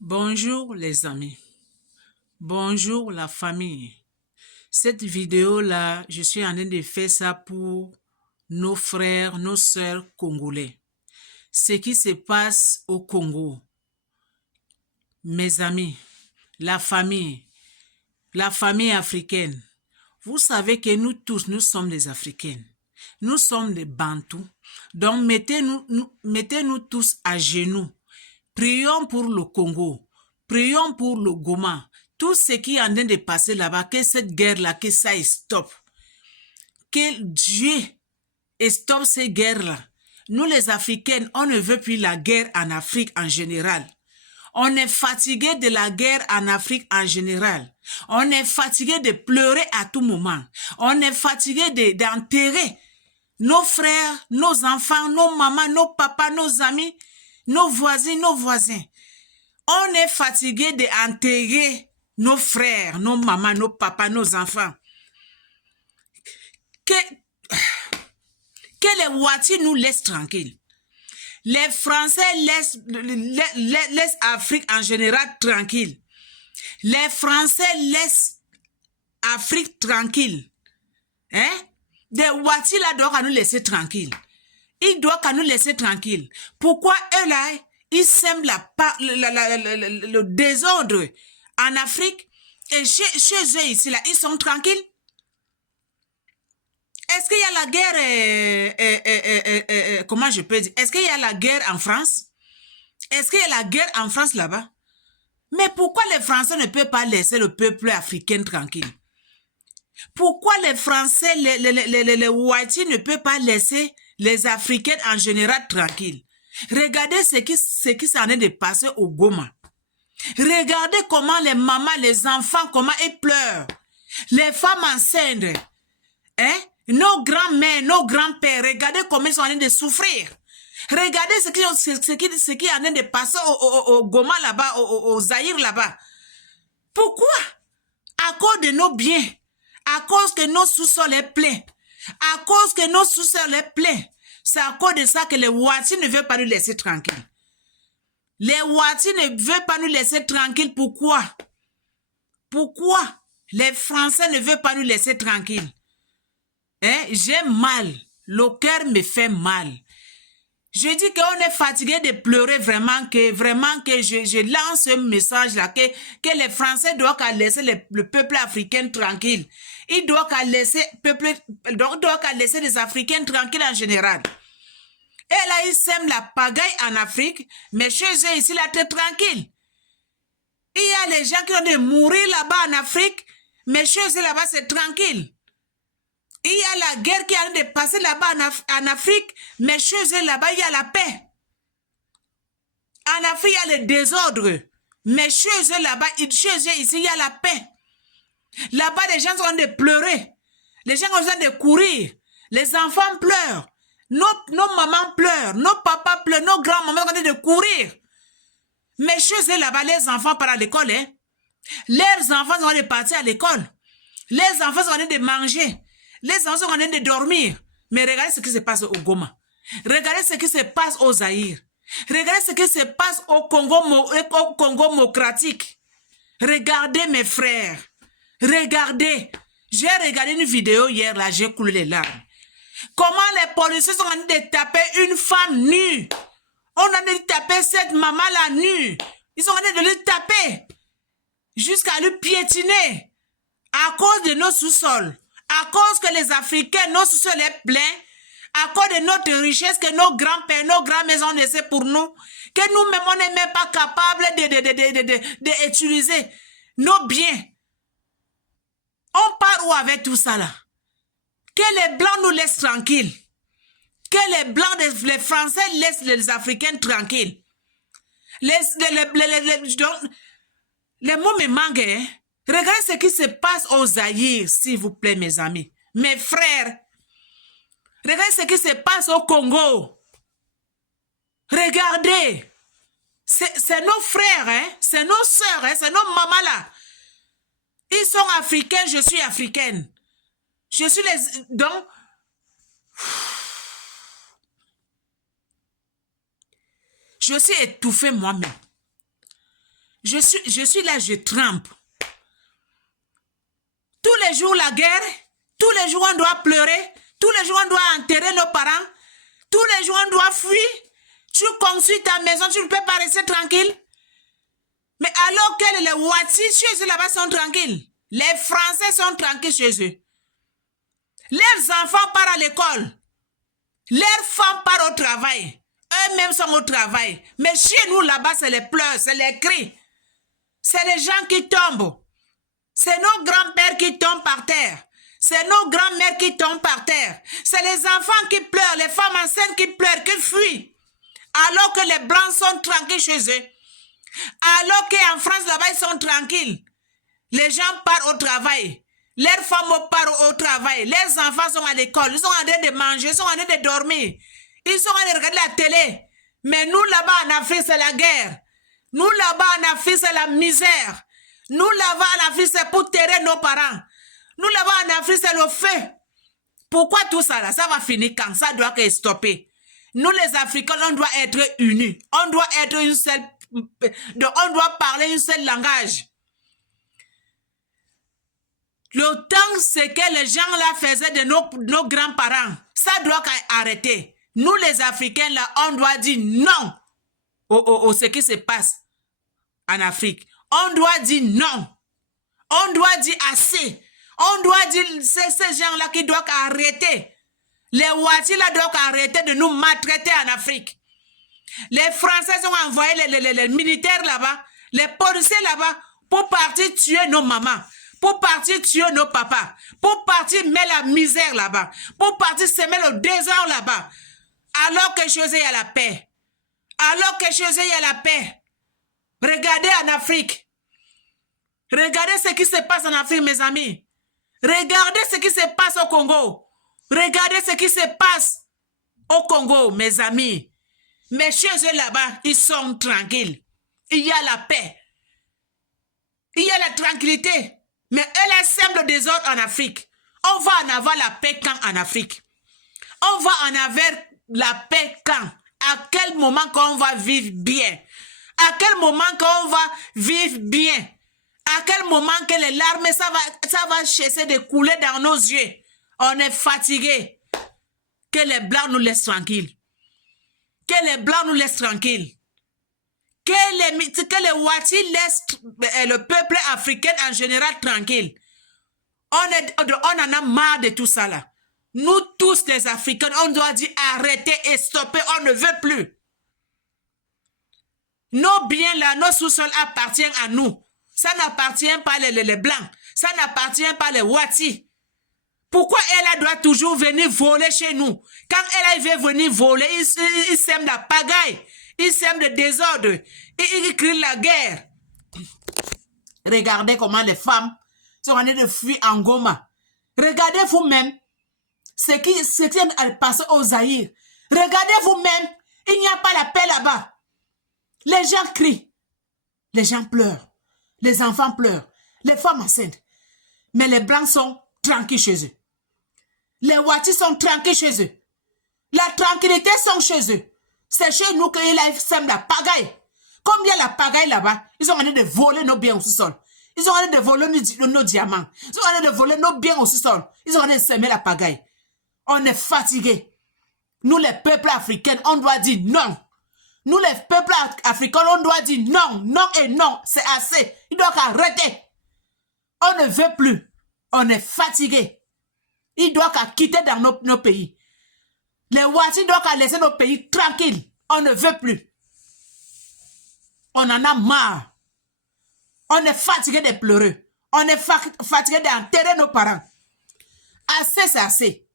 Bonjour les amis, bonjour la famille. Cette vidéo-là, je suis en train de faire ça pour nos frères, nos sœurs congolais. Ce qui se passe au Congo, mes amis, la famille africaine. Vous savez que nous tous, nous sommes des Africains. Nous sommes des Bantous. Donc, mettez-nous tous à genoux. Prions pour le Congo. Prions pour le Goma. Tout ce qui est en train de passer là-bas, que cette guerre-là, que ça stoppe. Que Dieu stoppe ces guerres-là. Nous, les Africains, on ne veut plus la guerre en Afrique en général. On est fatigué de la guerre en Afrique en général. On est fatigué de pleurer à tout moment. On est fatigué d'enterrer nos frères, nos enfants, nos mamans, nos papas, nos amis, nos voisins. On est fatigué d'enterrer nos frères, nos mamans, nos papas, nos enfants. Que les Ouatis nous laissent tranquilles. Les Français laissent Afrique en général tranquille. Les Français laissent Afrique tranquille. Hein? Les Ouatis là doivent nous laisser tranquille. Ils doivent nous laisser tranquille. Pourquoi eux là, ils sèment le désordre en Afrique et chez eux ici là, ils sont tranquilles? Est-ce qu'il y a la guerre, comment je peux dire? Est-ce qu'il y a la guerre en France? Est-ce qu'il y a la guerre en France là-bas? Mais pourquoi les Français ne peuvent pas laisser le peuple africain tranquille? Pourquoi les Français, les Ouatis ne peuvent pas laisser les Africains en général tranquilles? Regardez ce qui s'en est de passer au Goma. Regardez comment les mamans, les enfants, comment ils pleurent. Les femmes enceintes. Hein? Nos grands-mères, nos grands-pères, regardez comment ils sont en train de souffrir. Regardez ce qui est en train de passer au Goma là-bas, au Zaïre là-bas. Pourquoi? À cause de nos biens. À cause que nos sous-sols est plein. À cause que nos sous-sols est plein. C'est à cause de ça que les Ouatis ne veulent pas nous laisser tranquilles. Les Ouatis ne veulent pas nous laisser tranquilles. Pourquoi? Pourquoi les Français ne veulent pas nous laisser tranquilles? Hein? J'ai mal. Le cœur me fait mal. Je dis qu'on est fatigué de pleurer vraiment que je lance un message là que les Français doivent laisser le peuple africain tranquille. Ils doivent laisser les Africains tranquilles en général. Et là, ils sèment la pagaille en Afrique, mais chez eux ici, là, t'es tranquille. Il y a les gens qui ont de mourir là-bas en Afrique, mais chez eux là-bas, c'est tranquille. Il y a la guerre qui a de passer là-bas en Afrique, mais chez eux là-bas, il y a la paix. En Afrique, il y a le désordre, mais chez eux là-bas, chez eux ici, il y a la paix. Là-bas, les gens sont en train de pleurer. Les gens sont en train de courir. Les enfants pleurent. Nos mamans pleurent. Nos papas pleurent. Nos grands-mamans sont en train de courir. Mais chez eux là-bas, les enfants partent à l'école. Hein? Les enfants sont en train de partir à l'école. Les enfants sont en train de manger. Les enfants sont en train de dormir. Mais regardez ce qui se passe au Goma. Regardez ce qui se passe au Zaïre. Regardez ce qui se passe au Congo démocratique. Regardez mes frères. Regardez. J'ai regardé une vidéo hier là, j'ai coulé les larmes. Comment les policiers sont en train de taper une femme nue. On a de taper cette maman là nue. Ils sont en train de le taper. Jusqu'à le piétiner. À cause de nos sous-sols. À cause que les Africains, nos sous-sols est plein, à cause de notre richesse que nos grands-pères, nos grands-mères ont laissé pour nous, que nous-mêmes, on n'est même pas capables d'utiliser nos biens. On part où avec tout ça là? Que les Blancs nous laissent tranquilles. Que les Blancs, les Français laissent les Africains tranquilles. Les mots me manquent, hein? Regardez ce qui se passe au Zaïre, s'il vous plaît, mes amis. Mes frères. Regardez ce qui se passe au Congo. Regardez. C'est nos frères, hein? C'est nos sœurs, hein? C'est nos mamans là. Ils sont africains, je suis africaine. Je suis les... Donc... Je suis étouffée moi-même. Je suis là, je trempe. Tous les jours, la guerre. Tous les jours, on doit pleurer. Tous les jours, on doit enterrer nos parents. Tous les jours, on doit fuir. Tu construis ta maison, tu ne peux pas rester tranquille. Mais alors que les Ouattis chez eux là-bas sont tranquilles. Les Français sont tranquilles chez eux. Leurs enfants partent à l'école. Leurs femmes partent au travail. Eux-mêmes sont au travail. Mais chez nous là-bas, c'est les pleurs, c'est les cris. C'est les gens qui tombent. C'est nos grands-pères qui tombent par terre. C'est nos grands-mères qui tombent par terre. C'est les enfants qui pleurent, les femmes enceintes qui pleurent, qui fuient. Alors que les Blancs sont tranquilles chez eux. Alors qu'en France, là-bas, ils sont tranquilles. Les gens partent au travail. Leurs femmes partent au travail. Leurs enfants sont à l'école. Ils sont en train de manger, ils sont en train de dormir. Ils sont en train de regarder la télé. Mais nous, là-bas, en Afrique, c'est la guerre. Nous, là-bas, en Afrique, c'est la misère. Nous, là-bas, en Afrique, c'est pour terrer nos parents. Nous, là-bas, en Afrique, c'est le feu. Pourquoi tout ça, là? Ça va finir quand? Ça doit être stoppé. Nous, les Africains, on doit être unis. On doit être une seule... On doit parler un seul langage. Le temps, c'est que les gens là faisaient de nos grands-parents. Ça doit arrêter. Nous, les Africains, là, on doit dire non au ce qui se passe en Afrique. On doit dire non. On doit dire assez. On doit dire ces gens-là qui doivent arrêter. Les Ouattis là doivent arrêter de nous maltraiter en Afrique. Les Français ont envoyé les militaires là-bas, les policiers là-bas, pour partir tuer nos mamans, pour partir tuer nos papas, pour partir mettre la misère là-bas, pour partir semer le désordre là-bas. Alors que chez eux, il y a la paix. Alors que chez eux, il y a la paix. Regardez en Afrique. Regardez ce qui se passe en Afrique, mes amis. Regardez ce qui se passe au Congo. Regardez ce qui se passe au Congo, mes amis. Mais chez eux là-bas, ils sont tranquilles. Il y a la paix. Il y a la tranquillité. Mais eux là sèment le désordre en Afrique. On va en avoir la paix quand en Afrique? On va en avoir la paix quand? À quel moment qu'on va vivre bien? À quel moment qu'on va vivre bien? À quel moment que les larmes, ça va cesser de couler dans nos yeux? On est fatigué. Que les Blancs nous laissent tranquilles. Que les Blancs nous laissent tranquilles. Que les Ouattis laissent le peuple africain en général tranquille. On en a marre de tout ça là. Nous tous les Africains, on doit dire arrêter et stopper, on ne veut plus. Nos biens là, nos sous-sols appartiennent à nous. Ça n'appartient pas les Blancs. Ça n'appartient pas les Ouattis. Pourquoi elle doit toujours venir voler chez nous? Quand elle veut venir voler, il sème la pagaille. Il sème le désordre. Il crie la guerre. Regardez comment les femmes sont en train de fuir en Goma. Regardez vous-même ce qui est passé au Zaïre. Regardez vous-même. Il n'y a pas la paix là-bas. Les gens crient. Les gens pleurent. Les enfants pleurent. Les femmes enceintes. Mais les Blancs sont tranquilles chez eux. Les Ouattis sont tranquilles chez eux. La tranquillité sont chez eux. C'est chez nous qu'ils sèment la pagaille. Comme il y a la pagaille là-bas, ils ont en train de voler nos biens au sous-sol. Ils ont en train de voler nos diamants. Ils ont en train de voler nos biens au sous-sol. Ils ont en train de semer la pagaille. On est fatigués. Nous, les peuples africains, on doit dire non. Nous, les peuples africains, on doit dire non, non et non. C'est assez. Ils doivent arrêter. On ne veut plus. On est fatigués. Ils doivent quitter dans nos pays. Les Ouattis doivent laisser nos pays tranquilles. On ne veut plus. On en a marre. On est fatigué de pleurer. On est fatigué d'enterrer nos parents. Assez, c'est assez.